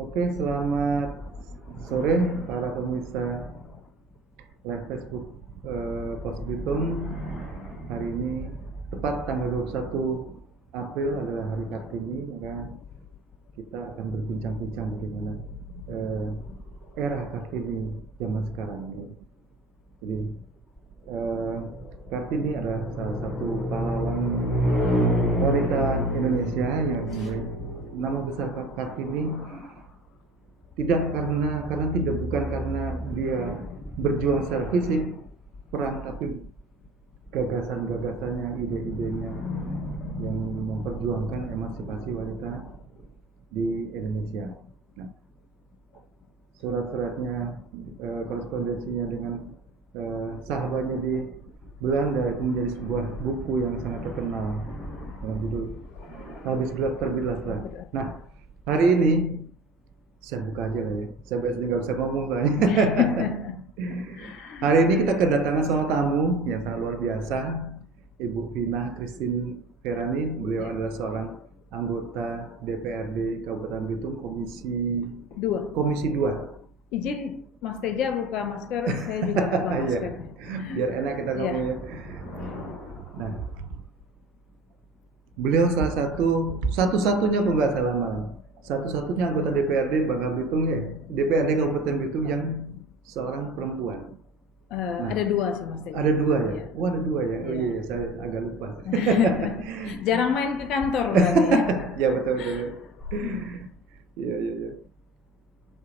Oke, selamat sore para pemirsa live Facebook Pos Bitung. Hari ini tepat tanggal 21 April adalah hari Kartini, maka kita akan berbincang-bincang bagaimana era Kartini zaman sekarang. Jadi Kartini adalah salah satu pahlawan wanita Indonesia yang nama besar Kartini tidak bukan karena dia berjuang secara fisik perang, tapi gagasan-gagasannya, ide-idenya yang memperjuangkan emansipasi wanita di Indonesia. Nah, surat-suratnya, korespondensinya dengan sahabatnya di Belanda itu menjadi sebuah buku yang sangat terkenal dengan judul Habis Gelap Terbitlah Terang. Nah, hari ini saya buka aja lah ya, saya biasanya nggak bisa ngomong soalnya. Hari ini kita kedatangan seorang tamu yang sangat luar biasa, Ibu Vina Christine Ferrani. Beliau adalah seorang anggota DPRD Kabupaten Bitung Komisi 2. Izin Mas Teja buka masker, saya juga buka masker. Biar enak kita ngomongnya. Nah, beliau salah satu-satunya kalau nggak salah malam, satu-satunya anggota DPRD Bangka Belitung DPRD Kabupaten Belitung yang seorang perempuan. Ada dua sih Mas Teja. Ada dua ya? Oh, ada dua ya? Oh iya, saya agak lupa. Jarang main ke kantor berarti ya? Ya betul. Iya.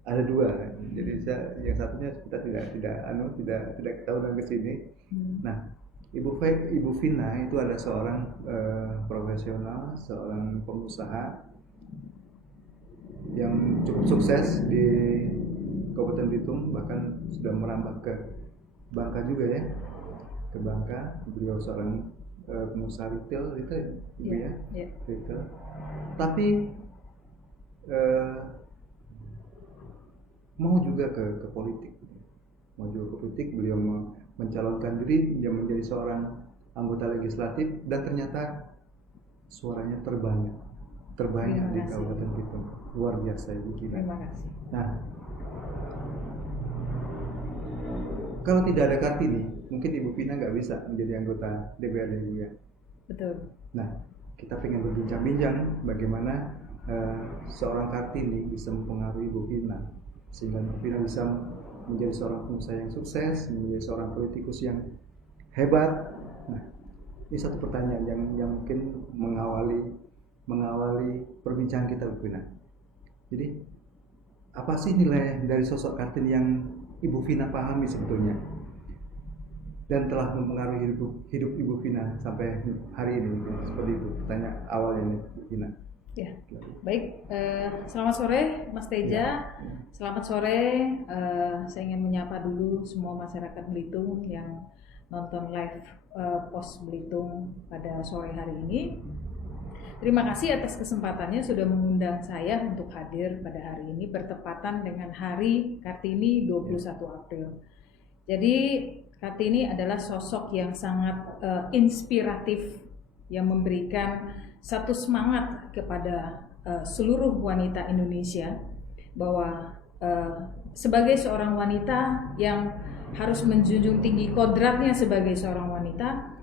Ada dua. Jadi yang satunya kita tidak tahu ke sini. Nah, Ibu Vina itu adalah seorang profesional, seorang pengusaha yang cukup sukses di Kabupaten Bitung, bahkan sudah merambah ke Bangka juga ya. Ke Bangka, beliau seorang pengusaha retail ya. Retail. Tapi mau juga ke politik. Beliau mencalonkan diri menjadi seorang anggota legislatif dan ternyata suaranya terbanyak di Kabupaten Bitung. Luar biasa Ibu Vina. Terima kasih. Nah, kalau tidak ada Kartini, mungkin Ibu Vina nggak bisa menjadi anggota DPRD juga. Betul. Nah, kita pengen berbincang-bincang bagaimana seorang Kartini bisa mempengaruhi Ibu Vina, sehingga Ibu Vina bisa menjadi seorang pengusaha yang sukses, menjadi seorang politikus yang hebat. Nah, ini satu pertanyaan yang mungkin mengawali perbincangan kita, Bu Vina. Jadi, apa sih nilai dari sosok Kartini yang Ibu Vina pahami sebetulnya dan telah mempengaruhi hidup Ibu Vina sampai hari ini? Seperti itu pertanyaan awalnya nih, Bu Vina. Ya, baik. Selamat sore Mas Teja. Selamat sore. Saya ingin menyapa dulu semua masyarakat Belitung yang nonton live Pos Belitung pada sore hari ini. Terima kasih atas kesempatannya sudah mengundang saya untuk hadir pada hari ini bertepatan dengan Hari Kartini 21 April. Jadi Kartini adalah sosok yang sangat inspiratif yang memberikan satu semangat kepada seluruh wanita Indonesia bahwa sebagai seorang wanita yang harus menjunjung tinggi kodratnya sebagai seorang wanita,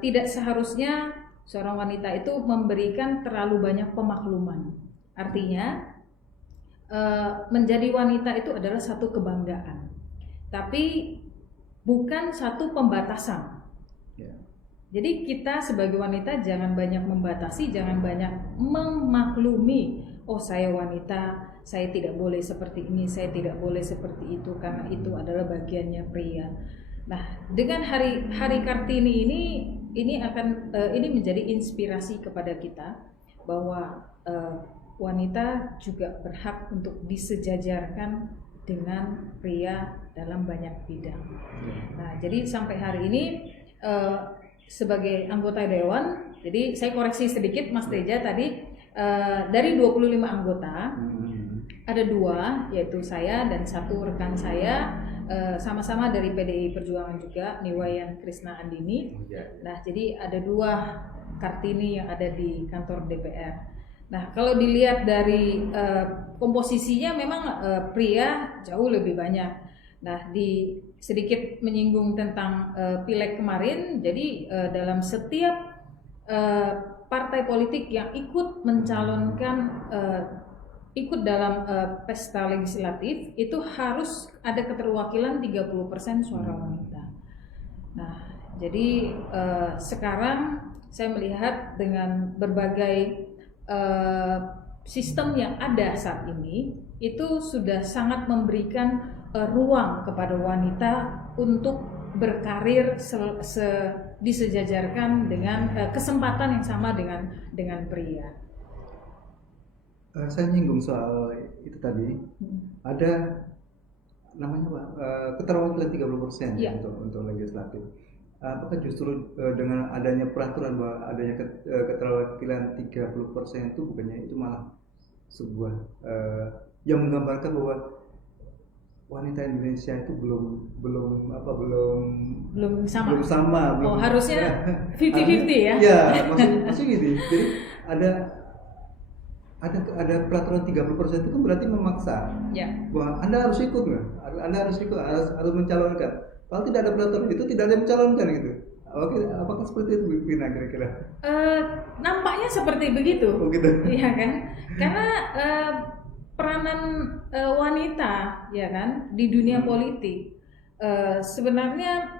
tidak seharusnya seorang wanita itu memberikan terlalu banyak pemakluman. Artinya menjadi wanita itu adalah satu kebanggaan, tapi bukan satu pembatasan. Jadi kita sebagai wanita jangan banyak membatasi, jangan banyak memaklumi. Oh, saya wanita, saya tidak boleh seperti ini, saya tidak boleh seperti itu karena itu adalah bagiannya pria. Nah, dengan hari Kartini ini menjadi inspirasi kepada kita bahwa wanita juga berhak untuk disejajarkan dengan pria dalam banyak bidang. Nah, jadi sampai hari ini sebagai anggota dewan, jadi saya koreksi sedikit Mas Teja tadi, dari 25 anggota ada 2, yaitu saya dan satu rekan saya, sama-sama dari PDI Perjuangan juga, Niwayan Krisna Andini. Nah, jadi ada 2 Kartini yang ada di kantor DPR. Nah, kalau dilihat dari komposisinya memang pria jauh lebih banyak. Nah, sedikit menyinggung tentang pileg kemarin, jadi dalam setiap partai politik yang ikut mencalonkan ikut dalam pesta legislatif itu harus ada keterwakilan 30% suara wanita. Nah, jadi sekarang saya melihat dengan berbagai sistem yang ada saat ini itu sudah sangat memberikan ruang kepada wanita untuk berkarir disejajarkan dengan kesempatan yang sama dengan pria. Saya nyinggung soal itu tadi, ada namanya Pak, keterwakilan 30% ya. untuk legislatif. Apakah justru dengan adanya peraturan bahwa adanya keterwakilan 30% itu bukannya itu malah sebuah yang menggambarkan bahwa wanita Indonesia itu belum sama. Harusnya 50-50 ya? Ya, maksud gini. Jadi ada peraturan 30% itu kan berarti memaksa. Ya. Bahwa Anda harus ikut nggak? Anda harus mencalonkan. Kalau tidak ada peraturan itu tidak ada yang mencalonkan gitu. Oke, apakah seperti itu Vina kira-kira? Nampaknya seperti begitu. Oh gitu. Iya kan? Karena peranan wanita ya kan di dunia politik sebenarnya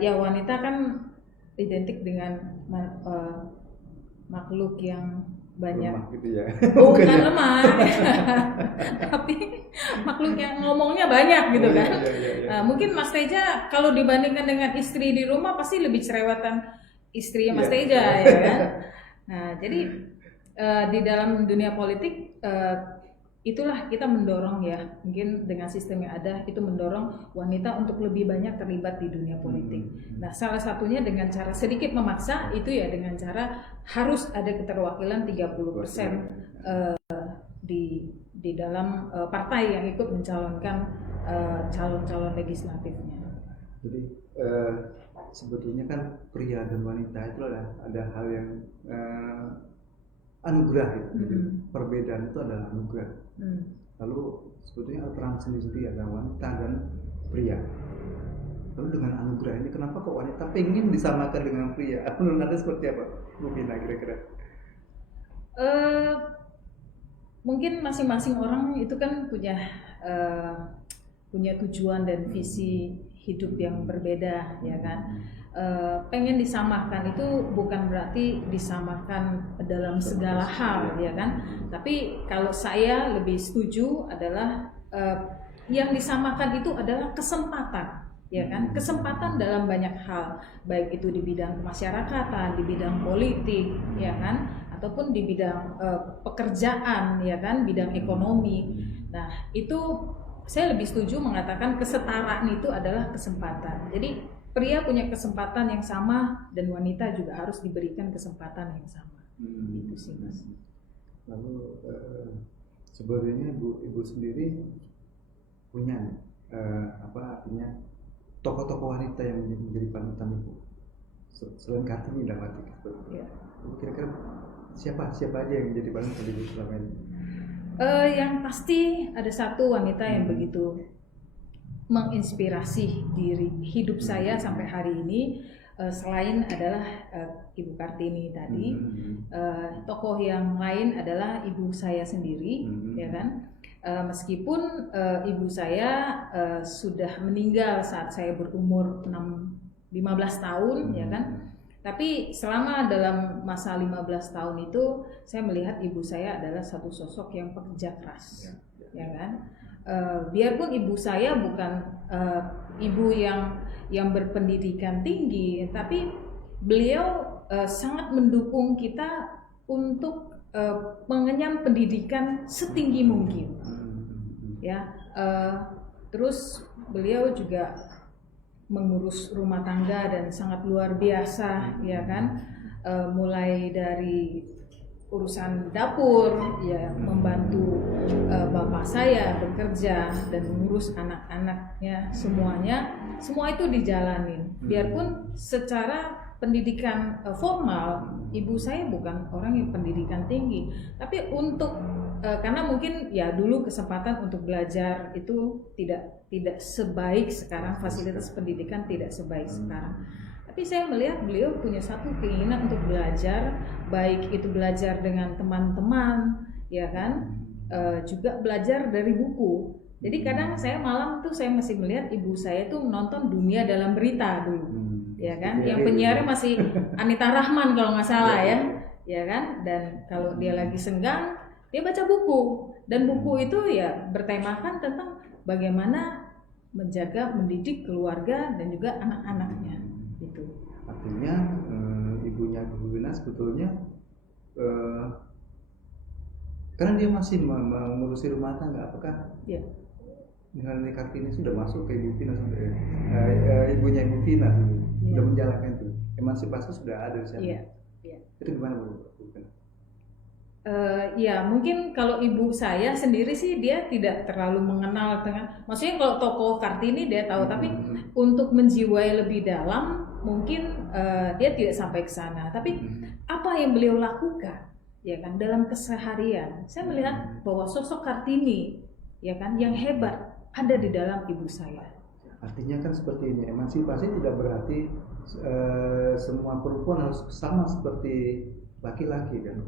ya wanita kan identik dengan makhluk yang banyak lemah gitu ya. Bukan lemah tapi makhluk yang ngomongnya banyak gitu kan. Ya. Mungkin Mas Teja kalau dibandingkan dengan istri di rumah pasti lebih cerewatan istrinya Mas Teja ya kan. Nah jadi di dalam dunia politik itulah kita mendorong ya, mungkin dengan sistem yang ada itu mendorong wanita untuk lebih banyak terlibat di dunia politik. Nah, salah satunya dengan cara sedikit memaksa itu ya dengan cara harus ada keterwakilan 30% di dalam partai yang ikut mencalonkan calon-calon legislatifnya. Jadi sebetulnya kan pria dan wanita itu ada hal yang anugerah ya. Jadi perbedaan itu adalah anugerah. Lalu sebetulnya peran sendiri ada wanita dan pria. Lalu dengan anugerah ini kenapa kok wanita pengen disamakan dengan pria? Menurut Anda seperti apa, Bu Vina kira-kira? Mungkin masing-masing orang itu kan punya tujuan dan visi hidup yang berbeda ya kan. Pengen disamakan itu bukan berarti disamakan dalam segala hal ya kan, tapi kalau saya lebih setuju adalah yang disamakan itu adalah kesempatan ya kan, kesempatan dalam banyak hal, baik itu di bidang kemasyarakatan, di bidang politik ya kan, ataupun di bidang pekerjaan ya kan, bidang ekonomi. Nah itu saya lebih setuju mengatakan kesetaraan itu adalah kesempatan. Jadi pria punya kesempatan yang sama dan wanita juga harus diberikan kesempatan yang sama. Itu sih Mas. Lalu sebenarnya ibu sendiri punya artinya tokoh-tokoh wanita yang menjadi panutan ibu selain Kartini dalam arti ya. Kira-kira siapa aja yang menjadi panutan ibu selama ini? Yang pasti ada satu wanita yang begitu menginspirasi diri hidup saya sampai hari ini, selain adalah Ibu Kartini tadi, tokoh yang lain adalah ibu saya sendiri, ya kan. Meskipun ibu saya sudah meninggal saat saya berumur 15 tahun, ya kan. Tapi selama dalam masa 15 tahun itu saya melihat ibu saya adalah satu sosok yang pekerja keras, ya kan. Biarpun ibu saya bukan ibu yang berpendidikan tinggi, tapi beliau sangat mendukung kita untuk mengenyam pendidikan setinggi mungkin, ya. Terus beliau juga mengurus rumah tangga dan sangat luar biasa, ya kan. Mulai dari urusan dapur, ya membantu bapak saya bekerja dan mengurus anak-anaknya, semua itu dijalanin. Biarpun secara pendidikan formal, ibu saya bukan orang yang pendidikan tinggi, tapi untuk karena mungkin ya dulu kesempatan untuk belajar itu tidak sebaik sekarang, fasilitas pendidikan tidak sebaik sekarang. Tapi saya melihat beliau punya satu keinginan untuk belajar, baik itu belajar dengan teman-teman, ya kan, juga belajar dari buku. Jadi kadang saya malam tuh saya masih melihat ibu saya tuh menonton Dunia Dalam Berita dulu, ya kan, yang penyiarnya masih Anita Rahman kalau nggak salah ya kan. Dan kalau dia lagi senggang dia baca buku, dan buku itu ya bertemakan tentang bagaimana menjaga, mendidik keluarga dan juga anak-anaknya. Itu. Artinya ibunya Bu Wina sebetulnya karena dia masih mengurusi rumah tangga, apakah dengan Kartini sudah masuk ke Ibu Vina sampai ibunya Ibu Vina sudah menjalankan itu, emansipasi sudah ada di sana. Itu gimana Bu? Ya mungkin kalau ibu saya sendiri sih dia tidak terlalu mengenal dengan, maksudnya kalau tokoh Kartini dia tahu, tapi untuk menjiwai lebih dalam mungkin dia tidak sampai ke sana. Tapi apa yang beliau lakukan, ya kan, dalam keseharian, saya melihat bahwa sosok Kartini, ya kan, yang hebat ada di dalam ibu saya. Artinya kan seperti ini, emansipasi tidak berarti semua perempuan harus sama seperti laki-laki kan.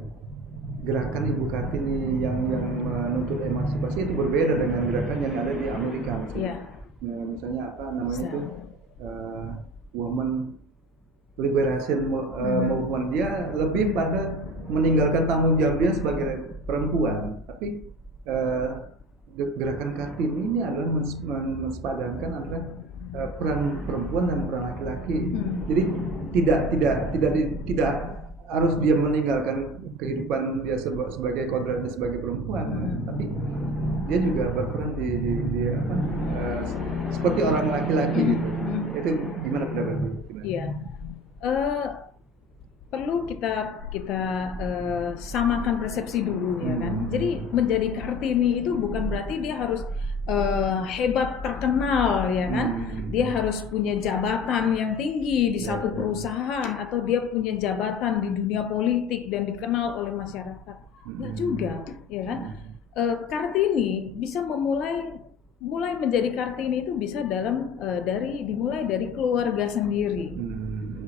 Gerakan Ibu Kartini yang menuntut emansipasi itu berbeda dengan gerakan yang ada di Amerika misalnya. Misalnya apa namanya itu woman liberation movement, dia lebih pada meninggalkan tanggung jawab dia sebagai perempuan, tapi gerakan Kartini ini adalah mensepadankan antara peran perempuan dan peran laki-laki. Jadi tidak harus dia meninggalkan kehidupan dia sebagai kodratnya sebagai perempuan, tapi dia juga berperan di apa, seperti orang laki-laki gitu. Itu gimana pendapatnya? Iya, perlu kita samakan persepsi dulu, ya kan. Jadi menjadi Kartini itu bukan berarti dia harus hebat, terkenal, ya kan. Dia harus punya jabatan yang tinggi di satu perusahaan, atau dia punya jabatan di dunia politik dan dikenal oleh masyarakat. Enggak juga, ya kan. Kartini bisa mulai menjadi Kartini itu bisa dimulai dari keluarga sendiri,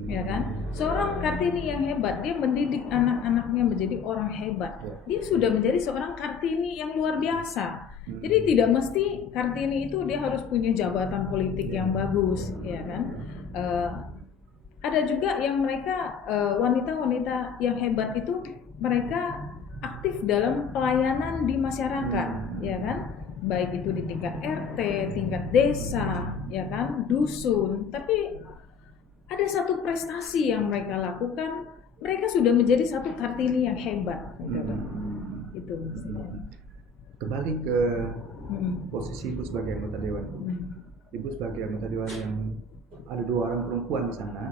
ya kan. Seorang Kartini yang hebat, dia mendidik anak-anaknya menjadi orang hebat. Dia sudah menjadi seorang Kartini yang luar biasa. Jadi tidak mesti Kartini itu dia harus punya jabatan politik yang bagus, ya kan. Ada juga yang mereka wanita-wanita yang hebat itu mereka aktif dalam pelayanan di masyarakat, ya kan. Baik itu di tingkat RT, tingkat desa, ya kan, dusun. Tapi ada satu prestasi yang mereka lakukan, mereka sudah menjadi satu Kartini yang hebat. Itu maksudnya. Kembali ke posisi Ibu sebagai anggota dewan. Ibu sebagai anggota dewan yang ada 2 orang perempuan di sana.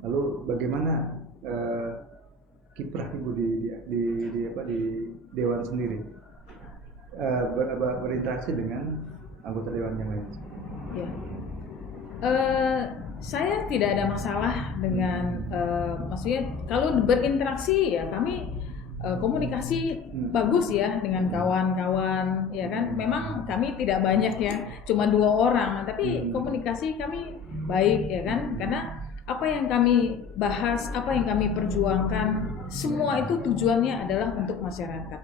Lalu bagaimana kiprah Ibu di dewan sendiri? Berinteraksi dengan anggota dewan yang lain. Saya tidak ada masalah dengan maksudnya kalau berinteraksi ya kami komunikasi bagus ya dengan kawan-kawan, ya kan. Memang kami tidak banyak ya, cuma 2 orang, tapi komunikasi kami baik, ya kan. Karena apa yang kami bahas, apa yang kami perjuangkan, semua itu tujuannya adalah untuk masyarakat.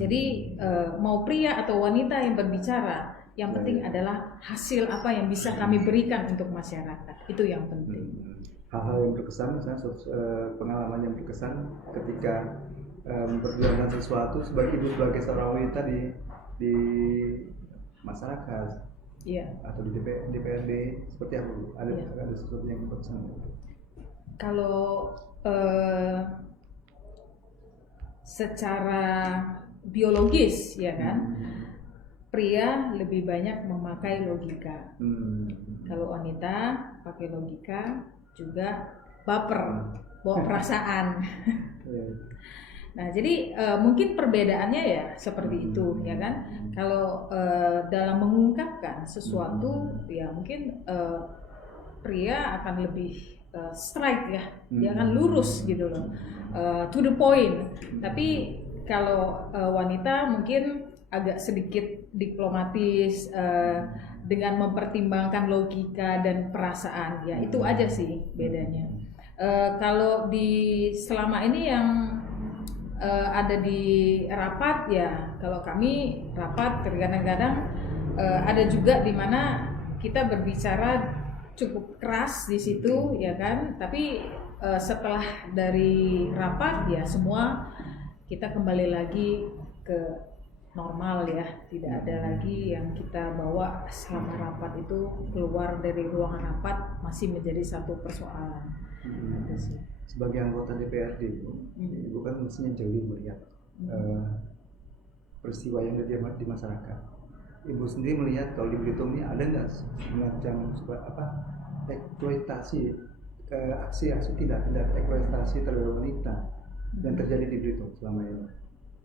Jadi mau pria atau wanita yang berbicara, yang penting adalah hasil apa yang bisa kami berikan untuk masyarakat. Itu yang penting. Hal-hal yang berkesan, misalnya pengalaman yang berkesan ketika memperjuangkan sesuatu sebagai seorang wanita di masyarakat, atau di DPRD, seperti apa Bu? Ada sesuatu yang berkesan? Kalau secara biologis, ya kan, pria lebih banyak memakai logika. Kalau wanita pakai logika, juga baper, bawa perasaan. Nah, jadi mungkin perbedaannya ya seperti itu, ya kan. Kalau dalam mengungkapkan sesuatu, ya mungkin pria akan lebih straight ya, jangan lurus gitu loh, to the point. Tapi kalau wanita mungkin agak sedikit diplomatis, dengan mempertimbangkan logika dan perasaan, ya itu aja sih bedanya. Kalau di selama ini yang ada di rapat ya, kalau kami rapat kadang-kadang ada juga di mana kita berbicara cukup keras di situ ya kan, tapi setelah dari rapat ya semua kita kembali lagi ke normal ya, tidak ada lagi yang kita bawa selama rapat itu keluar dari ruangan rapat masih menjadi satu persoalan. Gitu sih. Sebagai anggota DPRD Ibu kan mestinya jeli melihat peristiwa yang terjadi di masyarakat. Ibu sendiri melihat kalau di Belitung ini ada nggak semacam eksploitasi, aksi-aksi tidak eksploitasi terhadap wanita yang terjadi di Belitung selama ini?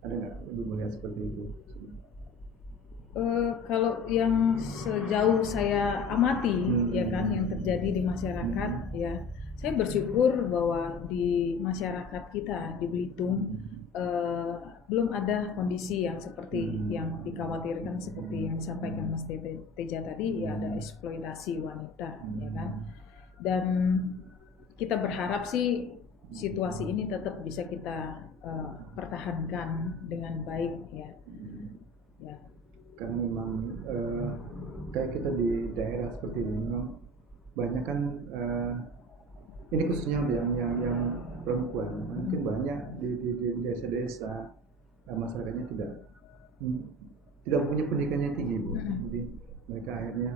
Ada nggak Ibu melihat seperti itu? Kalau yang sejauh saya amati ya kan yang terjadi di masyarakat ya, saya bersyukur bahwa di masyarakat kita di Belitung belum ada kondisi yang seperti yang dikhawatirkan seperti yang disampaikan Mas Teja tadi ya, ada eksploitasi wanita ya kan. Dan kita berharap sih situasi ini tetap bisa kita pertahankan dengan baik ya. Karena memang kayak kita di daerah seperti ini memang banyak kan ini khususnya yang perempuan, mungkin banyak di desa-desa masyarakatnya tidak punya pendidikan yang tinggi Bu. Jadi mereka akhirnya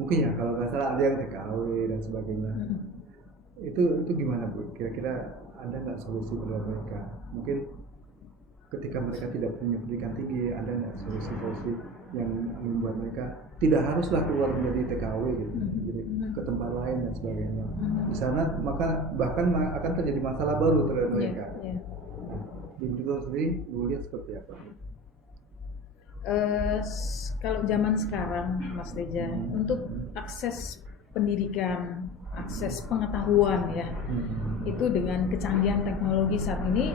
mungkin ya kalau nggak salah ada yang TKW dan sebagainya. Itu gimana Bu? Kira-kira ada nggak solusi buat mereka? Mungkin ketika mereka tidak punya pendidikan tinggi, ada nggak solusi yang membuat mereka tidak haruslah keluar menjadi TKW gitu, jadi ke tempat lain dan sebagainya. Di sana maka bahkan akan terjadi masalah baru terhadap mereka. Di Belitung sendiri, Ibu lihat seperti apa? Kalau zaman sekarang, Mas Teja, untuk akses pendidikan, akses pengetahuan ya, itu dengan kecanggihan teknologi saat ini.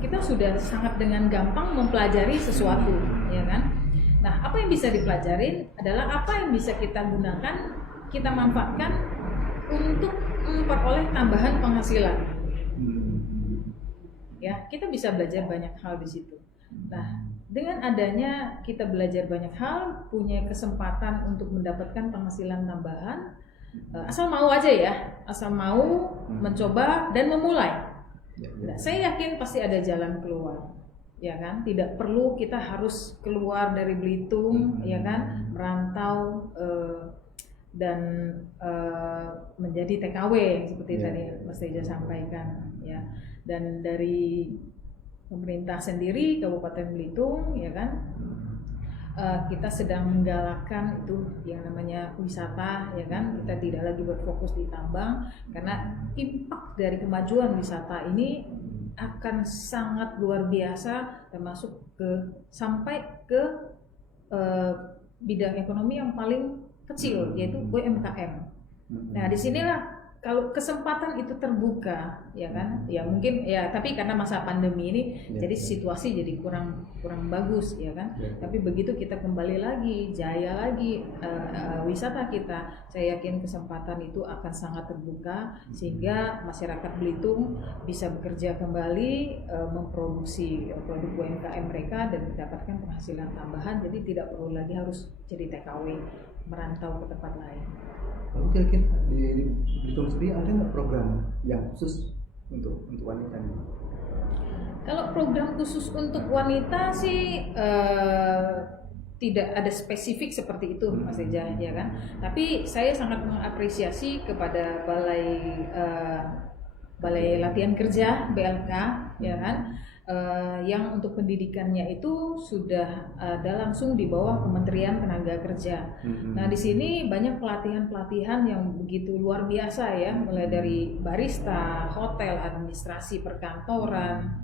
Kita sudah sangat dengan gampang mempelajari sesuatu, ya kan? Nah, apa yang bisa dipelajarin adalah apa yang bisa kita gunakan, kita manfaatkan untuk memperoleh tambahan penghasilan. Ya, kita bisa belajar banyak hal di situ. Nah, dengan adanya kita belajar banyak hal, punya kesempatan untuk mendapatkan penghasilan tambahan, asal mau aja ya, asal mau mencoba dan memulai. Nah, saya yakin pasti ada jalan keluar, ya kan? Tidak perlu kita harus keluar dari Belitung, ya kan? Merantau dan menjadi TKW seperti tadi Mas Teja sampaikan, ya. Dan dari pemerintah sendiri Kabupaten Belitung, ya kan? Kita sedang menggalakkan itu yang namanya wisata, ya kan? Kita tidak lagi berfokus di tambang karena impact dari kemajuan wisata ini akan sangat luar biasa, termasuk sampai ke bidang ekonomi yang paling kecil yaitu UMKM. Nah, disinilah kalau kesempatan itu terbuka, ya kan, ya mungkin ya, tapi karena masa pandemi ini, jadi situasi jadi kurang bagus, ya kan. Tapi begitu kita kembali lagi, jaya lagi wisata kita, saya yakin kesempatan itu akan sangat terbuka sehingga masyarakat Belitung bisa bekerja kembali, memproduksi produk UMKM mereka dan mendapatkan penghasilan tambahan. Jadi tidak perlu lagi harus jadi TKW merantau ke tempat lain. Lalu kira-kira di Belitung sendiri ada nggak program yang khusus untuk wanita ini? Kalau program khusus untuk wanita sih tidak ada spesifik seperti itu, Mas Teja, ya kan. Tapi saya sangat mengapresiasi kepada Balai Latihan Kerja (BLK), ya kan. Yang untuk pendidikannya itu sudah ada langsung di bawah Kementerian Tenaga Kerja. Nah, di sini banyak pelatihan-pelatihan yang begitu luar biasa ya, mulai dari barista, hotel, administrasi perkantoran,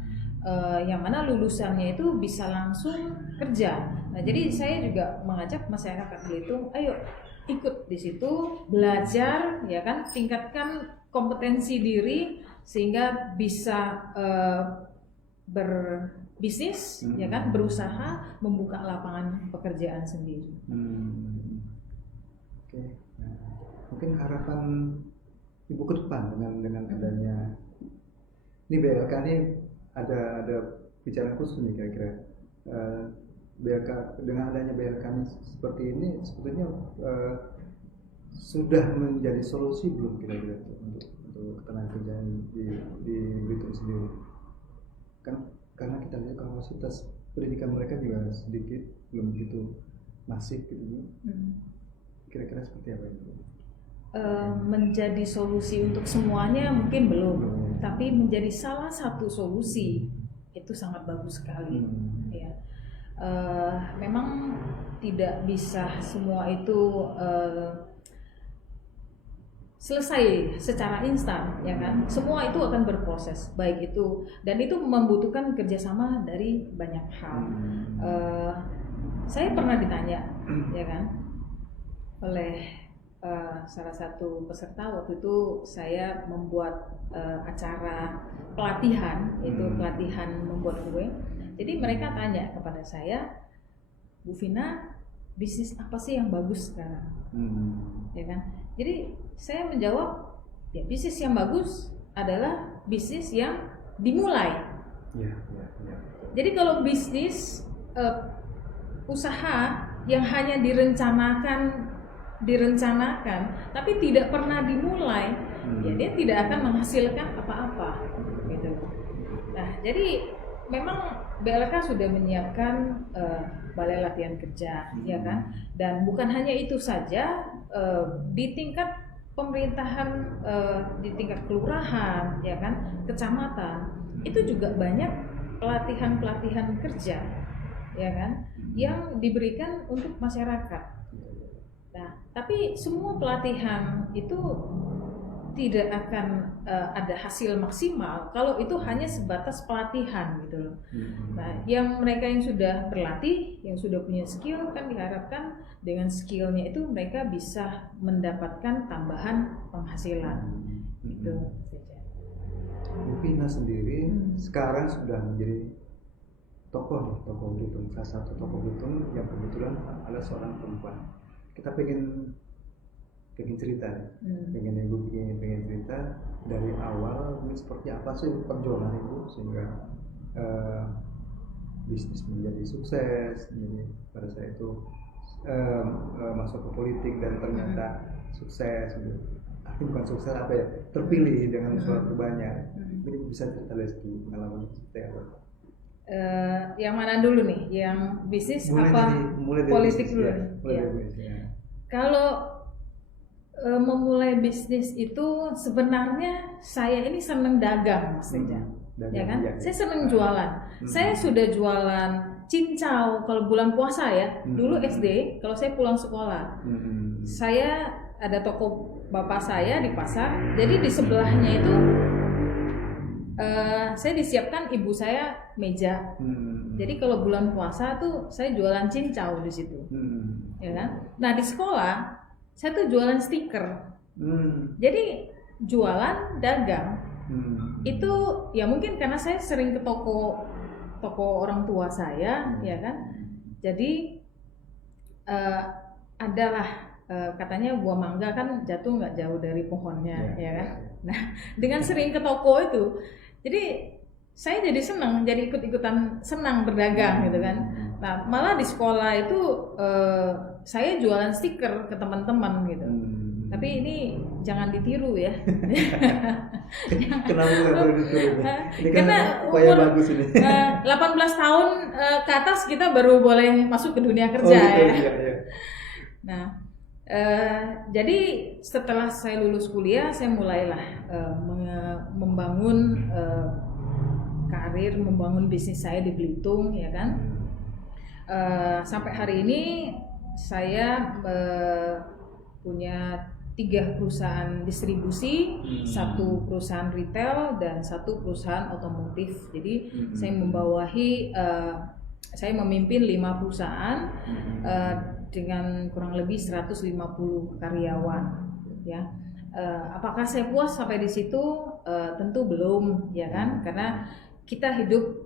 yang mana lulusannya itu bisa langsung kerja. Nah, jadi saya juga mengajak masyarakat Belitung, ayo ikut di situ, belajar, ya kan, tingkatkan kompetensi diri sehingga bisa berbisnis, ya kan, berusaha membuka lapangan pekerjaan sendiri. Oke. Nah, mungkin harapan Ibu ke depan dengan adanya ini BLK ini ada bicara khusus nih kira-kira. BLK, dengan adanya BLK ini seperti ini sebetulnya sudah menjadi solusi belum kira-kira untuk ketenagakerjaan di Belitung sendiri? Kan karena kita lihat kapasitas pendidikan mereka juga sedikit, belum begitu masif gitu. Kira-kira seperti apa itu? Menjadi solusi untuk semuanya mungkin belum, tapi menjadi salah satu solusi itu sangat bagus sekali. Ya, memang tidak bisa semua itu selesai secara instan, ya kan? Semua itu akan berproses, baik itu, dan itu membutuhkan kerjasama dari banyak hal. Saya pernah ditanya, ya kan, oleh salah satu peserta. Waktu itu saya membuat acara pelatihan, itu pelatihan membuat kue. Jadi mereka tanya kepada saya, Bu Vina, bisnis apa sih yang bagus sekarang? Ya kan? Jadi saya menjawab, ya bisnis yang bagus adalah bisnis yang dimulai. Jadi kalau bisnis usaha yang hanya direncanakan tapi tidak pernah dimulai, ya dia tidak akan menghasilkan apa-apa gitu. Nah, jadi memang BLK sudah menyiapkan balai latihan kerja, ya kan, dan bukan hanya itu saja, di tingkat pemerintahan, di tingkat kelurahan, ya kan, kecamatan, itu juga banyak pelatihan kerja, ya kan, yang diberikan untuk masyarakat. Nah, tapi semua pelatihan itu tidak akan ada hasil maksimal kalau itu hanya sebatas pelatihan gitu loh. Nah, yang mereka yang sudah berlatih, yang sudah punya skill, kan diharapkan dengan skillnya itu mereka bisa mendapatkan tambahan penghasilan. Gitu saja. Bu Vina sendiri sekarang sudah menjadi tokoh Belitung, salah satu tokoh Belitung yang kebetulan adalah seorang perempuan. Kita pengen cerita, pengen cerita dari awal ini seperti apa sih perjuangan Ibu sehingga bisnis menjadi sukses. Jadi pada saat itu masuk ke politik dan ternyata sukses. Tapi bukan sukses apa ya, terpilih dengan suara terbanyak. Jadi bisa cerita dari situ pengalaman seperti apa? Yang mana dulu nih? Yang bisnis mulai politik dulu? Ya. Kalau memulai bisnis itu sebenarnya saya ini seneng dagang, Mas Teja, ya kan? Saya seneng jualan. Saya sudah jualan cincau kalau bulan puasa ya. Dulu SD, kalau saya pulang sekolah, saya ada toko bapak saya di pasar. Jadi di sebelahnya itu saya disiapkan ibu saya meja. Jadi kalau bulan puasa tuh saya jualan cincau di situ, ya kan? Nah di sekolah saya tuh jualan stiker. Jadi jualan dagang itu ya mungkin karena saya sering ke toko orang tua saya, ya kan? Jadi adalah katanya buah mangga kan jatuh nggak jauh dari pohonnya, ya kan? Nah dengan sering ke toko itu, jadi saya jadi senang, jadi ikut-ikutan senang berdagang gitu kan. Nah malah di sekolah itu saya jualan stiker ke teman-teman gitu. Tapi ini jangan ditiru ya. Kenapa nggak boleh ditiru? Ini kan karena umur bagus ini. 18 tahun ke atas kita baru boleh masuk ke dunia kerja ya. Iya. Nah jadi setelah saya lulus kuliah, saya mulailah membangun karir, membangun bisnis saya di Belitung, ya kan. Sampai hari ini saya punya 3 perusahaan distribusi, 1 perusahaan retail dan 1 perusahaan otomotif. Jadi saya membawahi, saya memimpin 5 perusahaan dengan kurang lebih 150 karyawan, ya. Apakah saya puas sampai di situ? Tentu belum, ya kan? Karena kita hidup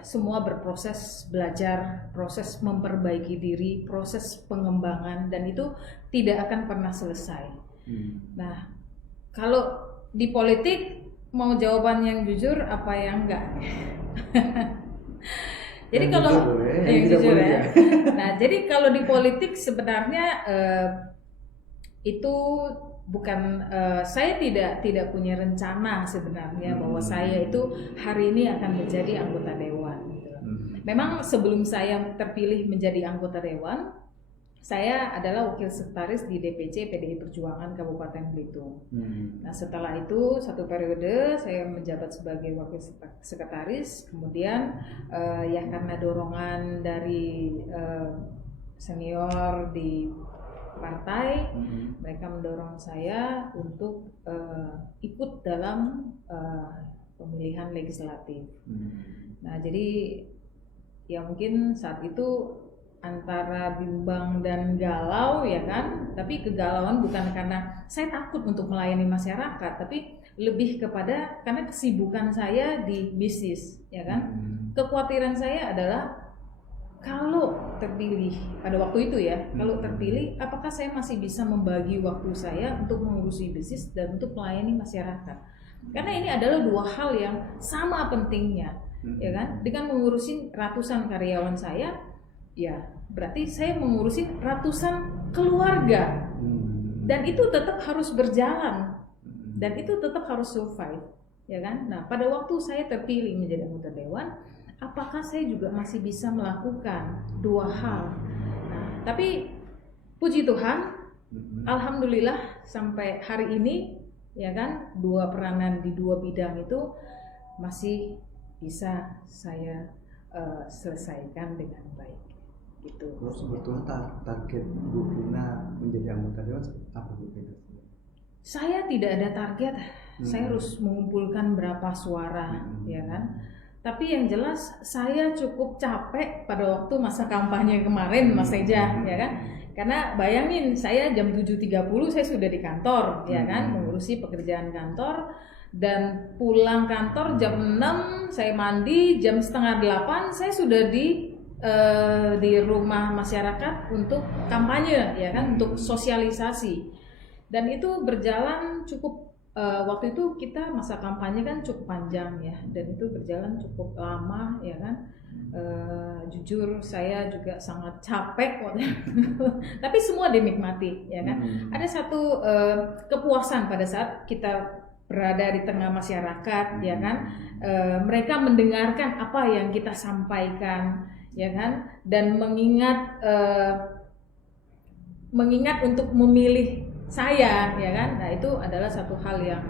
semua berproses belajar, proses memperbaiki diri, proses pengembangan, dan itu tidak akan pernah selesai. Nah, kalau di politik mau jawaban yang jujur apa yang enggak? Jadi yang kalau jujur, yang jujur ya. Nah, jadi kalau di politik sebenarnya itu bukan saya tidak punya rencana sebenarnya bahwa saya itu hari ini akan menjadi anggota dewan. Gitu. Memang sebelum saya terpilih menjadi anggota dewan, saya adalah wakil sekretaris di DPC PDI Perjuangan Kabupaten Belitung. Nah, setelah itu 1 periode saya menjabat sebagai wakil sekretaris. Kemudian ya karena dorongan dari senior di partai, mereka mendorong saya untuk ikut dalam pemilihan legislatif. Nah, jadi ya mungkin saat itu antara bimbang dan galau, ya kan, tapi kegalauan bukan karena saya takut untuk melayani masyarakat, tapi lebih kepada karena kesibukan saya di bisnis, ya kan. Kekhawatiran saya adalah kalau terpilih pada waktu itu ya, kalau terpilih apakah saya masih bisa membagi waktu saya untuk mengurusi bisnis dan untuk melayani masyarakat. Karena ini adalah dua hal yang sama pentingnya, ya kan. Dengan mengurusi ratusan karyawan saya, ya berarti saya mengurusi ratusan keluarga, dan itu tetap harus berjalan, dan itu tetap harus survive, ya kan. Nah, pada waktu saya terpilih menjadi anggota dewan, apakah saya juga masih bisa melakukan dua hal? Nah, tapi puji Tuhan, alhamdulillah sampai hari ini, ya kan, dua peranan di dua bidang itu masih bisa saya selesaikan dengan baik. Gitu. Terus sebetulnya target Bu Vina menjadi anggota dewan apa Bu Vina? Saya tidak ada target. Saya harus mengumpulkan berapa suara, ya kan. Tapi yang jelas saya cukup capek pada waktu masa kampanye kemarin, Mas Teja, ya kan. Karena bayangin saya jam 7.30 saya sudah di kantor, ya kan, mengurusi pekerjaan kantor, dan pulang kantor jam 6 saya mandi, jam 7:30 saya sudah di rumah masyarakat untuk kampanye, ya kan, untuk sosialisasi. Dan itu berjalan cukup waktu itu kita masa kampanye kan cukup panjang ya, dan itu berjalan cukup lama, ya kan. Jujur saya juga sangat capek waktu itu. Tapi semua dinikmati, ya kan. Ada satu kepuasan pada saat kita berada di tengah masyarakat, ya kan. Mereka mendengarkan apa yang kita sampaikan, ya kan, dan mengingat untuk memilih saya, ya kan. Nah, itu adalah satu hal yang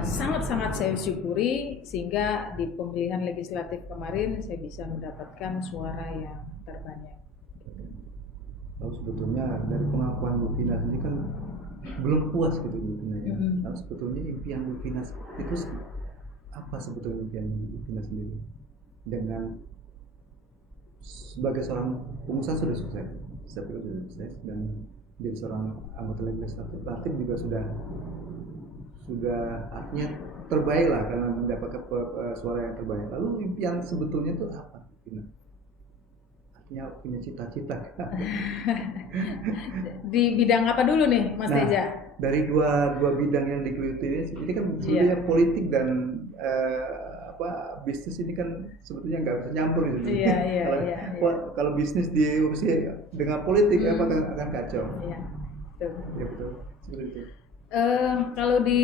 sangat-sangat saya syukuri, sehingga di pemilihan legislatif kemarin saya bisa mendapatkan suara yang terbanyak. Lalu sebetulnya dari pengakuan Bu Vina sendiri kan belum puas gitu Bu Vina ya. Lalu sebetulnya impian Bu Vina itu apa sebetulnya impian Bu Vina sendiri? Dengan sebagai seorang pengusaha sudah sukses, dan jadi seorang anggota legislatif juga sudah artinya terbaik lah karena mendapatkan suara yang terbanyak. Lalu impian sebetulnya itu apa? Artinya punya cita-cita. Di bidang apa dulu nih, Mas Teja? Dari dua bidang yang digeluti ini kan sebetulnya politik dan bisnis ini kan sebetulnya nggak bisa nyampur gitu. Kalau bisnis diurusi dengan politik akan kacau. Iya, betul. Ya betul. Seperti itu. Kalau di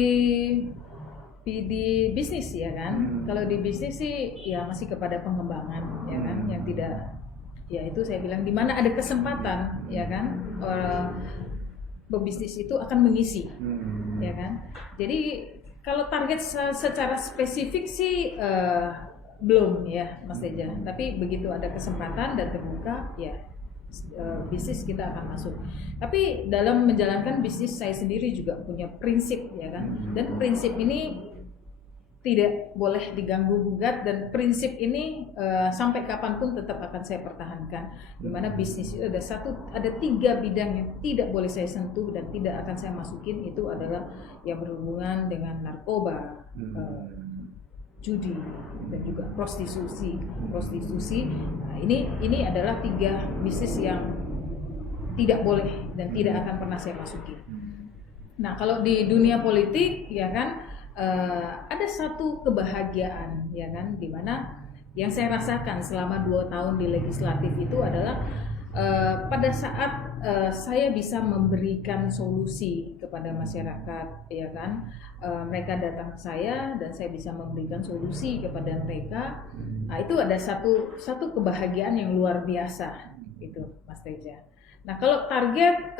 bisnis, ya kan. Kalau di bisnis sih ya masih kepada pengembangan, ya kan, yang tidak, ya itu saya bilang di mana ada kesempatan, ya kan, pebisnis itu akan mengisi, ya kan. Jadi kalau target secara spesifik sih belum ya, Mas Teja. Tapi begitu ada kesempatan dan terbuka, ya bisnis kita akan masuk. Tapi dalam menjalankan bisnis saya sendiri juga punya prinsip, ya kan. Dan prinsip ini tidak boleh diganggu gugat, dan prinsip ini sampai kapanpun tetap akan saya pertahankan. Dimana bisnis itu ada 3 bidang yang tidak boleh saya sentuh dan tidak akan saya masukin. Itu adalah yang berhubungan dengan narkoba, judi, dan juga prostitusi. Nah, ini adalah 3 bisnis yang tidak boleh dan tidak akan pernah saya masukin. Nah, kalau di dunia politik ya kan, ada satu kebahagiaan ya kan, dimana yang saya rasakan selama 2 tahun di legislatif itu adalah pada saat saya bisa memberikan solusi kepada masyarakat ya kan, mereka datang ke saya dan saya bisa memberikan solusi kepada mereka. Nah, itu ada satu kebahagiaan yang luar biasa itu, Mas Teja. Nah, kalau target,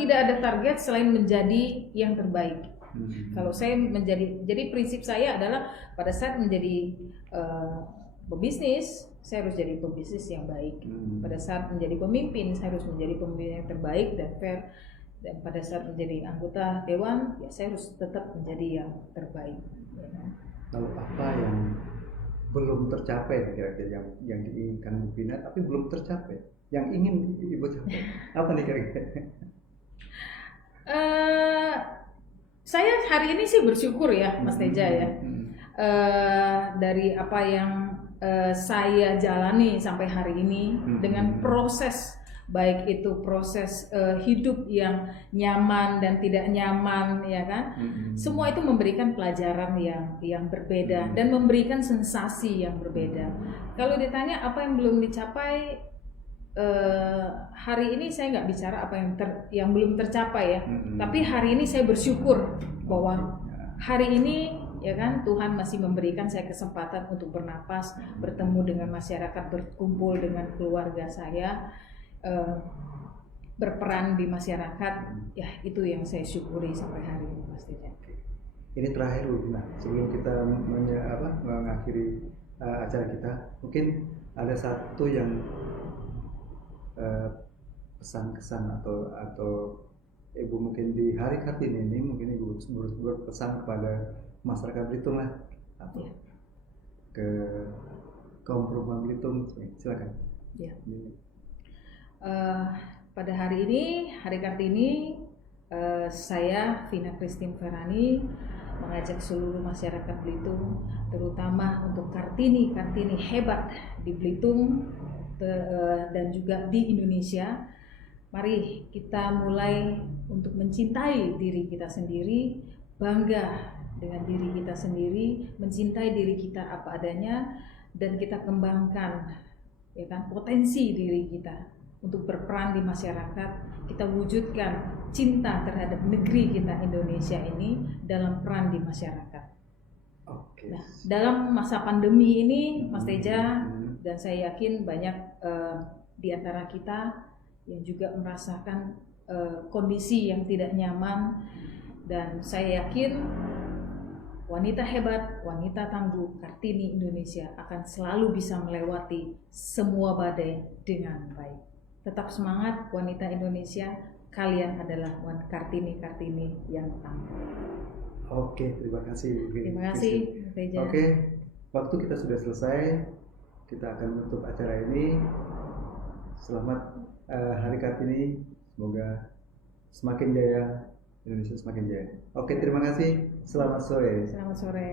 tidak ada target selain menjadi yang terbaik. Kalau saya jadi prinsip saya adalah pada saat menjadi pebisnis, saya harus jadi pebisnis yang baik. Pada saat menjadi pemimpin, saya harus menjadi pemimpin yang terbaik dan fair. Dan pada saat menjadi anggota dewan, ya saya harus tetap menjadi yang terbaik. Lalu apa yang belum tercapai kira-kira yang diinginkan Bu Vina tapi belum tercapai, yang ingin Ibu capai? Apa nih kira-kira? Saya hari ini sih bersyukur ya, Mas Teja ya, dari apa yang saya jalani sampai hari ini, dengan proses, baik itu proses hidup yang nyaman dan tidak nyaman ya kan, semua itu memberikan pelajaran yang berbeda dan memberikan sensasi yang berbeda. Kalau ditanya apa yang belum dicapai, hari ini saya nggak bicara apa yang belum tercapai ya, tapi hari ini saya bersyukur bahwa hari ini ya kan, Tuhan masih memberikan saya kesempatan untuk bernapas, bertemu dengan masyarakat, berkumpul dengan keluarga saya, berperan di masyarakat. Ya, itu yang saya syukuri sampai hari ini, Mas Teja. Ini terakhir Bu Vina, sebelum kita mengakhiri acara kita, mungkin ada satu yang pesan-kesan atau Ibu mungkin di Hari Kartini ini mungkin Ibu berpesan kepada masyarakat Belitung lah, atau ke kaum perempuan Belitung, silakan. Ya. Pada hari ini, Hari Kartini, saya Vina Christine Ferrani mengajak seluruh masyarakat Belitung, terutama untuk Kartini hebat di Belitung dan juga di Indonesia. Mari kita mulai untuk mencintai diri kita sendiri, bangga dengan diri kita sendiri, mencintai diri kita apa adanya, dan kita kembangkan ya kan, potensi diri kita untuk berperan di masyarakat. Kita wujudkan cinta terhadap negeri kita Indonesia ini dalam peran di masyarakat. Nah, dalam masa pandemi ini, Mas Teja, dan saya yakin banyak di antara kita yang juga merasakan kondisi yang tidak nyaman, dan saya yakin wanita hebat, wanita tangguh Kartini Indonesia akan selalu bisa melewati semua badai dengan baik. Tetap semangat wanita Indonesia, kalian adalah Kartini yang tangguh. Oke, terima kasih. Terima kasih, Teja. Oke, waktu kita sudah selesai. Kita akan menutup acara ini. Selamat Hari Kartini. Semoga semakin jaya, Indonesia semakin jaya. Oke, terima kasih. Selamat sore. Selamat sore.